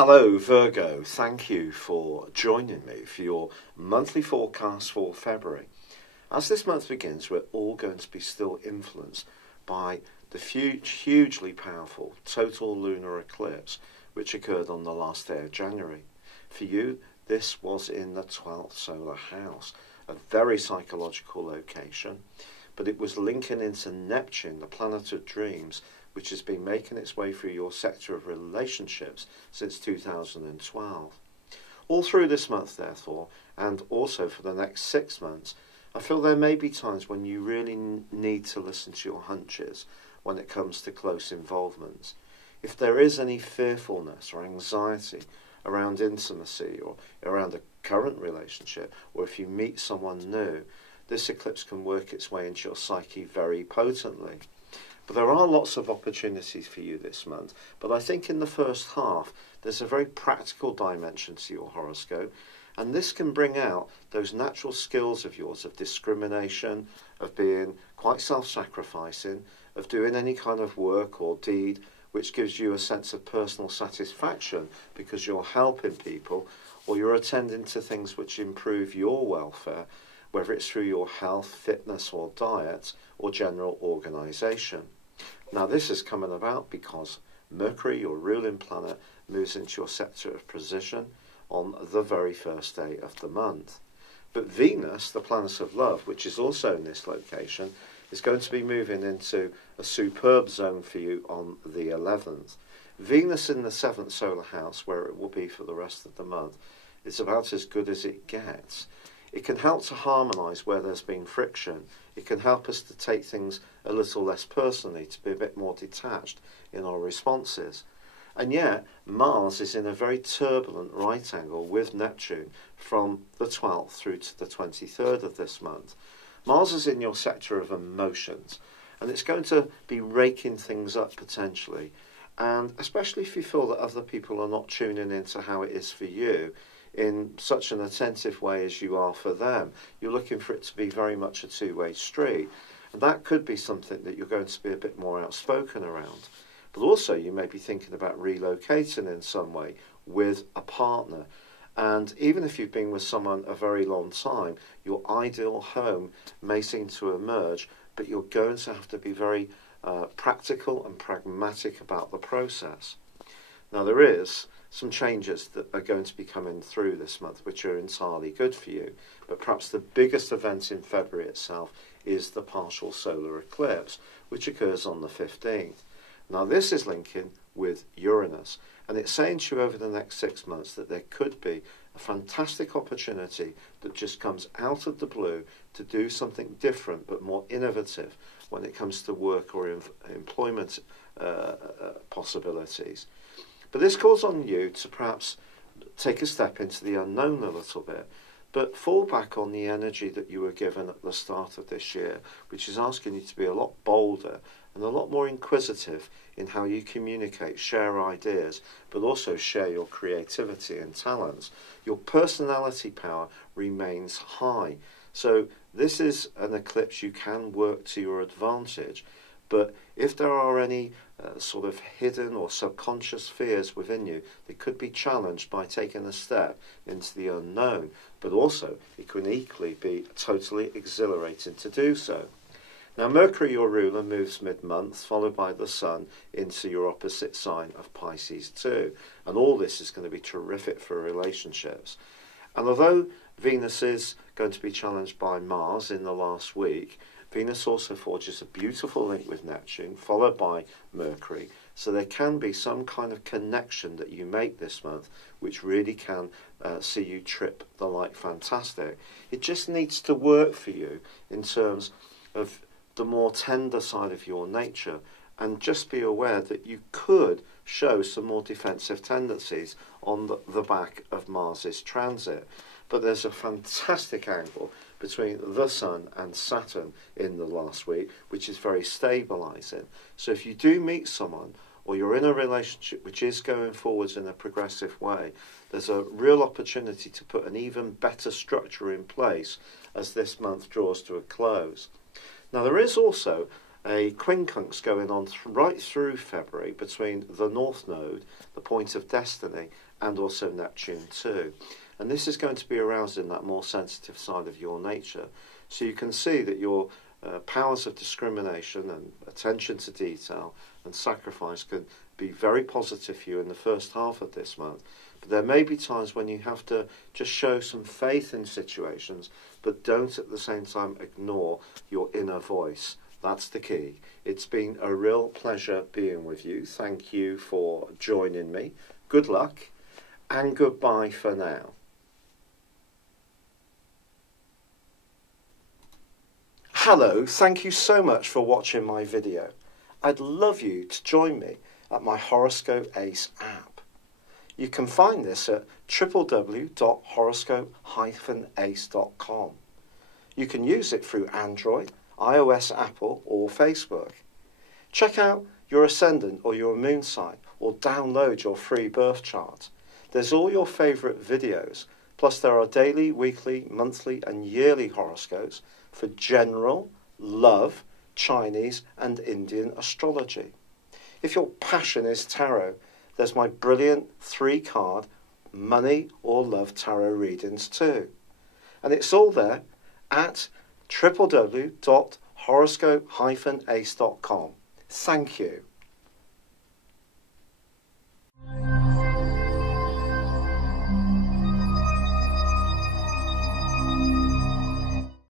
Hello Virgo, thank you for joining me for your monthly forecast for February. As this month begins, we're all going to be still influenced by the hugely powerful total lunar eclipse which occurred on the last day of January. For you, this was in the 12th solar house, a very psychological location, but it was linking into Neptune, the planet of dreams, which has been making its way through your sector of relationships since 2012. All through this month, therefore, and also for the next 6 months, I feel there may be times when you really need to listen to your hunches when it comes to close involvements. If there is any fearfulness or anxiety around intimacy or around a current relationship, or if you meet someone new, this eclipse can work its way into your psyche very potently. But there are lots of opportunities for you this month. But I think in the first half, there's a very practical dimension to your horoscope. And this can bring out those natural skills of yours of discrimination, of being quite self-sacrificing, of doing any kind of work or deed which gives you a sense of personal satisfaction because you're helping people or you're attending to things which improve your welfare, whether it's through your health, fitness or diet or general organisation. Now this is coming about because Mercury, your ruling planet, moves into your sector of position on the very first day of the month. But Venus, the planet of love, which is also in this location, is going to be moving into a superb zone for you on the 11th. Venus in the 7th solar house, where it will be for the rest of the month, is about as good as it gets. It can help to harmonise where there's been friction. It can help us to take things a little less personally, to be a bit more detached in our responses. And yet, Mars is in a very turbulent right angle with Neptune from the 12th through to the 23rd of this month. Mars is in your sector of emotions, and it's going to be raking things up potentially. And especially if you feel that other people are not tuning into how it is for you, in such an attentive way as you are for them. You're looking for it to be very much a two-way street. And that could be something that you're going to be a bit more outspoken around. But also you may be thinking about relocating in some way with a partner. And even if you've been with someone a very long time, your ideal home may seem to emerge, but you're going to have to be very practical and pragmatic about the process. Now there is some changes that are going to be coming through this month which are entirely good for you, but perhaps the biggest event in February itself is the partial solar eclipse, which occurs on the 15th. Now this is linking with Uranus, and it's saying to you over the next 6 months that there could be a fantastic opportunity that just comes out of the blue to do something different but more innovative when it comes to work or employment possibilities. But this calls on you to perhaps take a step into the unknown a little bit, but fall back on the energy that you were given at the start of this year, which is asking you to be a lot bolder and a lot more inquisitive in how you communicate, share ideas, but also share your creativity and talents. Your personality power remains high. So this is an eclipse you can work to your advantage. But if there are any sort of hidden or subconscious fears within you, they could be challenged by taking a step into the unknown. But also, it can equally be totally exhilarating to do so. Now, Mercury, your ruler, moves mid-month, followed by the Sun into your opposite sign of Pisces too. And all this is going to be terrific for relationships. And although Venus is going to be challenged by Mars in the last week, Venus also forges a beautiful link with Neptune, followed by Mercury, so there can be some kind of connection that you make this month, which really can see you trip the light fantastic. It just needs to work for you in terms of the more tender side of your nature, and just be aware that you could show some more defensive tendencies on the back of Mars's transit. But there's a fantastic angle between the Sun and Saturn in the last week, which is very stabilising. So if you do meet someone, or you're in a relationship which is going forwards in a progressive way, there's a real opportunity to put an even better structure in place as this month draws to a close. Now there is also a quincunx going on right through February between the North Node, the point of destiny, and also Neptune too. And this is going to be aroused in that more sensitive side of your nature. So you can see that your powers of discrimination and attention to detail and sacrifice can be very positive for you in the first half of this month. But there may be times when you have to just show some faith in situations, but don't at the same time ignore your inner voice. That's the key. It's been a real pleasure being with you. Thank you for joining me. Good luck and goodbye for now. Hello, thank you so much for watching my video. I'd love you to join me at my Horoscope Ace app. You can find this at www.horoscope-ace.com. You can use it through Android, iOS, Apple or Facebook. Check out your ascendant or your moon sign or download your free birth chart. There's all your favourite videos, plus there are daily, weekly, monthly and yearly horoscopes for general, love, Chinese and Indian astrology. If your passion is tarot, there's my brilliant 3-card money or love tarot readings too. And it's all there at www.horoscope-ace.com. Thank you.